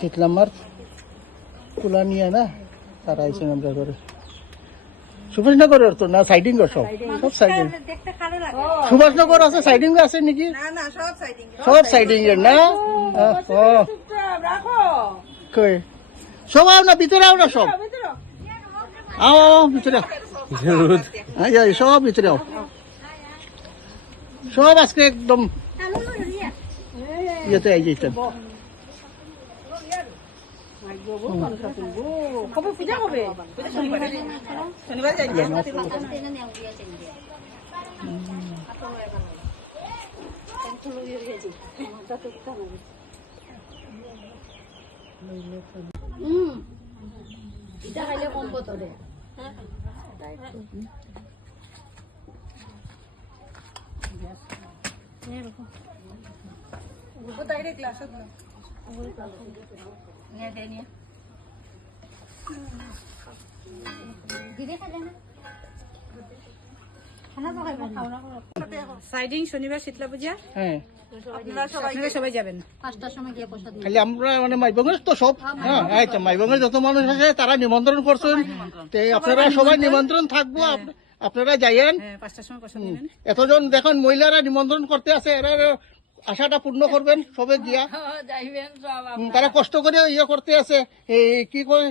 শিখলাম আর তুলা নিয়ে না তারা আইসেন আমরা করে সুভাষনগর তো না সাইডিং সব সব সাইডিং সুভাষনগর আছে সাইডিং আছে নাকি সব সাইডিং এর না কই সব আও না ভিতরে আও না সব আও ভিতরে সব ভিতরে আও সব আজকে একদম ইয়েতে আই যেতেন কবে পূজা হবে শনিবার যাই এটা খাইলে কম কত রে ডাইরেক্ট ক্লাসত নিয়ে দে নিয়ে দিদি খাবে না সাইডিং শনিবার শীতলা পূজা হ্যাঁ আপনারা সবাই যাবেন 5টার সময় গিয়ে প্রসাদ খালি আমরা মানে মাইবঙ্গের তো সব হ্যাঁ আচ্ছা মাইবঙ্গের যত মানুষ আছে তারা নিমন্ত্রণ করছেন তে আপনারা সবাই নিমন্ত্রণ থাকবো আপনারা যাইয়েন 5টার সময় প্রসাদ দিবেন এতজন দেখুন মহিলারা নিমন্ত্রণ করতে আছে এরা আশাটা পূর্ণ করবেন সবে গিয়া যাইবেন সব তারা কষ্ট করে ইয়ে করতে আছে এই কি কয়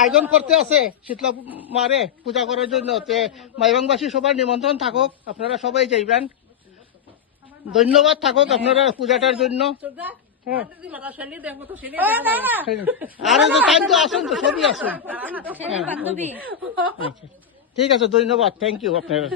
আয়োজন করতে আছে শীতলা মারে পূজা করার জন্য তে মাইবংবাসী সবাই নিমন্ত্রণ থাকুক আপনারা সবাই যাইবেন ধন্যবাদ থাকুক আপনারা পূজাটার জন্য আর টাইম তো আসুন তো সবই আসুন ঠিক আছে ধন্যবাদ থ্যাংক ইউ আপনারা